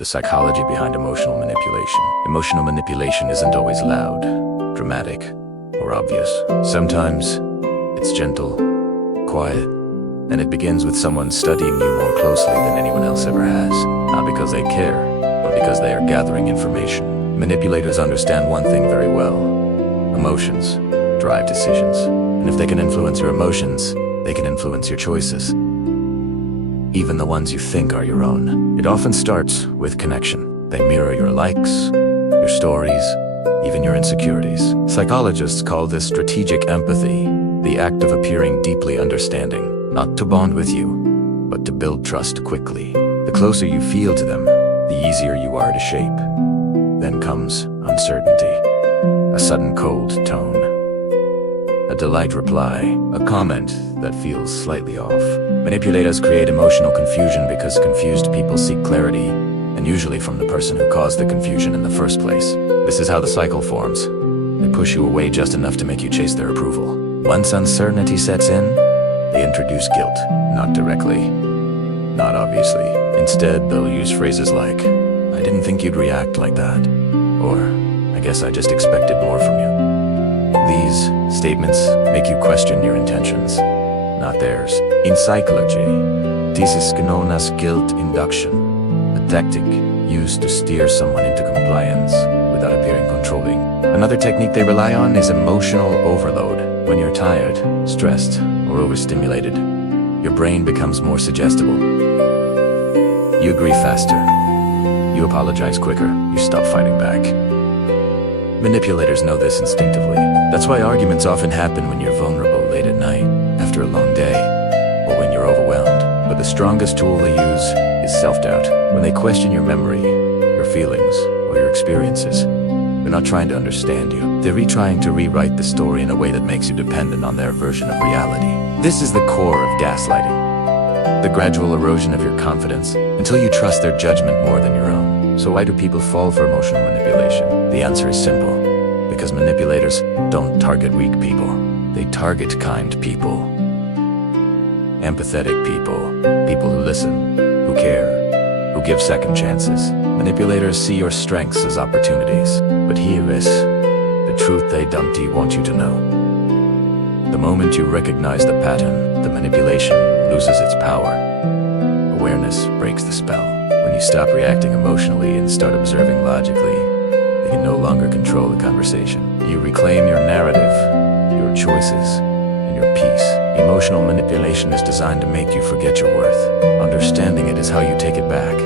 The psychology behind emotional manipulation. Emotional manipulation isn't always loud, dramatic, or obvious. Sometimes it's gentle, quiet, and it begins with someone studying you more closely than anyone else ever has. Not because they care, but because they are gathering information. Manipulators understand one thing very well. Emotions drive decisions. And if they can influence your emotions, they can influence your choices. Even the ones you think are your own. It often starts with connection. They mirror your likes, your stories, even your insecurities. Psychologists call this strategic empathy, the act of appearing deeply understanding, not to bond with you, but to build trust quickly. The closer you feel to them, the easier you are to shape. Then comes uncertainty, a sudden cold tone, a delayed reply, a comment that feels slightly off. Manipulators create emotional confusion because confused people seek clarity, and usually from the person who caused the confusion in the first place. This is how the cycle forms. They push you away just enough to make you chase their approval. Once uncertainty sets in, they introduce guilt, not directly, not obviously. Instead, they'll use phrases like, "I didn't think you'd react like that," or "I guess I just expected more from you." These statements make you question your intentions, not theirs. In psychology, this is known as guilt induction, a tactic used to steer someone into compliance without appearing controlling. Another technique they rely on is emotional overload. When you're tired, stressed, or overstimulated, your brain becomes more suggestible. You agree faster. You apologize quicker. You stop fighting back. Manipulators know this instinctively. That's why arguments often happen when you're vulnerable late at night, after a long day, or when you're overwhelmed. But the strongest tool they use is self-doubt. When they question your memory, your feelings, or your experiences, they're not trying to understand you. They're trying to rewrite the story in a way that makes you dependent on their version of reality. This is the core of gaslighting. The gradual erosion of your confidence until you trust their judgment more than your own. So why do people fall for emotional manipulation? The answer is simple. Because manipulators don't target weak people. They target kind people. Empathetic people. People who listen, who care, who give second chances. Manipulators see your strengths as opportunities. But here is the truth they don't want you to know. The moment you recognize the pattern, the manipulation loses its power. Awareness breaks the spell. When you stop reacting emotionally and start observing logically, they can no longer control the conversation. You reclaim your narrative, your choices, and your peace. Emotional manipulation is designed to make you forget your worth. Understanding it is how you take it back.